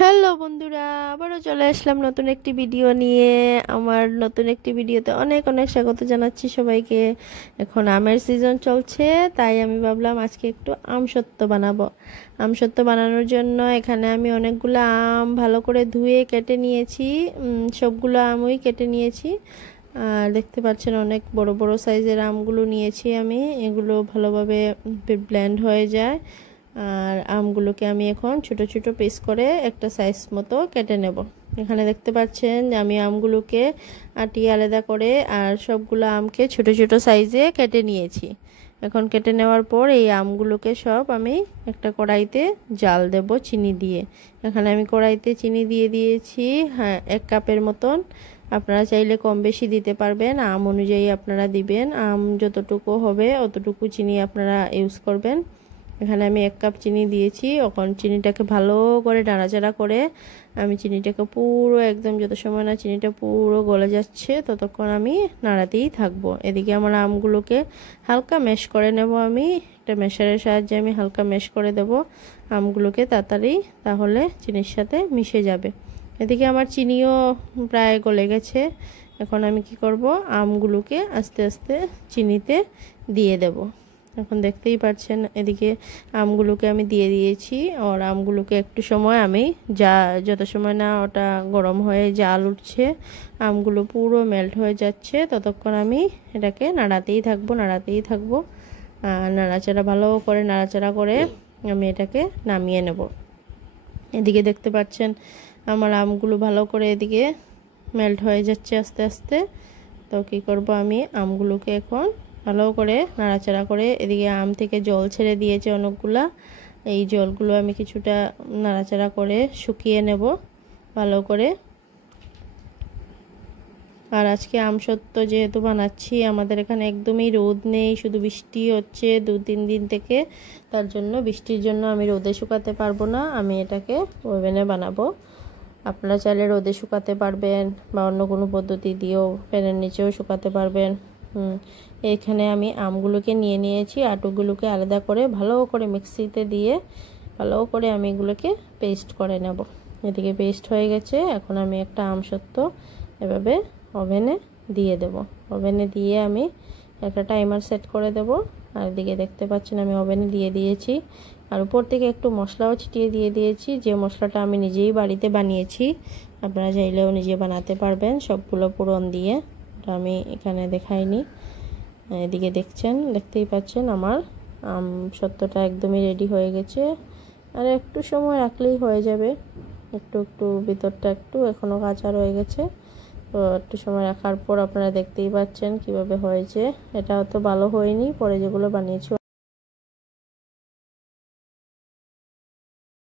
Hello বন্ধুরা, আবারও চলে আসলাম নতুন একটি ভিডিও নিয়ে। আমার নতুন একটি ভিডিওতে অনেক অনেক স্বাগত জানাচ্ছি সবাইকে। এখন আমের সিজন চলছে, তাই আমি ভাবলাম আজকে একটু আমসত্ত্ব বানাবো। আমসত্ত্ব বানানোর জন্য এখানে আমি অনেকগুলো আম ভালো করে ধুয়ে কেটে নিয়েছি। সবগুলো আমই কেটে নিয়েছি। আর দেখতে পাচ্ছেন অনেক বড় বড় সাইজের আমগুলো নিয়েছি আমি। এগুলো ভালোভাবে ব্লেন্ড হয়ে যায়। আর আমগুলোকে আমি এখন ছোট ছোট পিস করে একটা সাইজ মতো কেটে নেব। এখানে দেখতে পাচ্ছেন যে আমি আমগুলোকে আটিয়ে আলাদা করে আর সবগুলো আমকে ছোট ছোট সাইজে কেটে নিয়েছি। এখন কেটে নেওয়ার পর এই আমগুলোকে সব আমি একটা কড়াইতে জাল দেব চিনি দিয়ে। এখানে আমি কড়াইতে চিনি দিয়ে দিয়েছি 1 কাপের মতন। আপনারা চাইলে কম বেশি দিতে পারবেন, আম অনুযায়ী আপনারা দিবেন। আম যতটুকু হবে অতটুকু চিনি আপনারা ইউজ করবেন। এখানে আমি 1 কাপ চিনি দিয়েছি। এখন চিনিটাকে ভালো করে নাড়াচাড়া করে আমি চিনিটাকে পুরো একদম যত সময় না চিনিটা পুরো গলে যাচ্ছে ততক্ষণ আমি নাড়াতেই থাকবো। এদিকে আমার আমগুলোকে হালকা ম্যাশ করে নেব। আমি একটা ম্যাশারের সাহায্যে আমি হালকা ম্যাশ করে দেব আমগুলোকে তাড়াতাড়ি, তাহলে চিনির সাথে মিশে যাবে। এদিকে আমার চিনিও প্রায় গলে গেছে। এখন আমি কি করব, আমগুলোকে আস্তে আস্তে চিনিতে দিয়ে দেব। এখন দেখতেই পাচ্ছেন এদিকে আমগুলোকে আমি দিয়ে দিয়েছি। আর আমগুলোকে একটু সময় আমি যত সময় না ওটা গরম হয়ে জাল উঠছে, আমগুলো পুরো মেল্ট হয়ে যাচ্ছে, ততক্ষণ আমি এটাকে নাড়াতেই থাকবো। নাড়াচাড়া ভালো করে নাড়াচাড়া করে আমি এটাকে নামিয়ে নেব। এদিকে দেখতে পাচ্ছেন আমার আমগুলো ভালো করে এদিকে মেল্ট হয়ে যাচ্ছে আস্তে আস্তে। তো কী করব, আমি আমগুলোকে এখন ভালো করে নাড়াচাড়া করে, এদিকে আম থেকে জল ছেড়ে দিয়েছে অনেকগুলা, এই জলগুলো আমি কিছুটা নাড়াচাড়া করে শুকিয়ে নেব ভালো করে। আর আজকে আমসত্ত্ব যেহেতু বানাচ্ছি, আমাদের এখানে একদমই রোদ নেই, শুধু বৃষ্টি হচ্ছে 2-3 দিন থেকে। তার জন্য বৃষ্টির জন্য আমি রোদে শুকাতে পারবো না, আমি এটাকে ওভেনে বানাবো। আপনারা চাইলে রোদে শুকাতে পারবেন বা অন্য কোনো পদ্ধতি দিয়েও ফ্যানের নিচেও শুকাতে পারবেন। এখানে আমি আমগুলোকে নিয়ে নিয়েছি, আটুগুলোকে আলাদা করে ভালো করে মিক্সিতে দিয়ে ভালো করে আমি এগুলোকে পেস্ট করে নেব। এদিকে পেস্ট হয়ে গেছে। এখন আমি একটা আমসত্ত্ব এভাবে ওভেনে দিয়ে দেব। ওভেনে দিয়ে আমি একটা টাইমার সেট করে দেব। আর এদিকে দেখতে পাচ্ছেন আমি ওভেনে দিয়ে দিয়েছি। আর উপর থেকে একটু মশলাও ছিটিয়ে দিয়ে দিয়েছি, যে মশলাটা আমি নিজেই বাড়িতে বানিয়েছি। আপনারা চাইলেও নিজে বানাতে পারবেন সবগুলো পুরন দিয়ে, ওটা আমি এখানে দেখাইনি। এদিকে দেখতেই পাচ্ছেন আমার আমসত্ত্বটা একদমই রেডি হয়ে গেছে। আর একটু সময় রাখলেই হয়ে যাবে। একটু ভিতরটা একটু এখনও কাঁচা রয়ে গেছে, তো একটু সময় রাখার পর আপনারা দেখতেই পাচ্ছেন কিভাবে হয়েছে। এটা তো ভালো হয়নি, পরে যেগুলো বানিয়েছি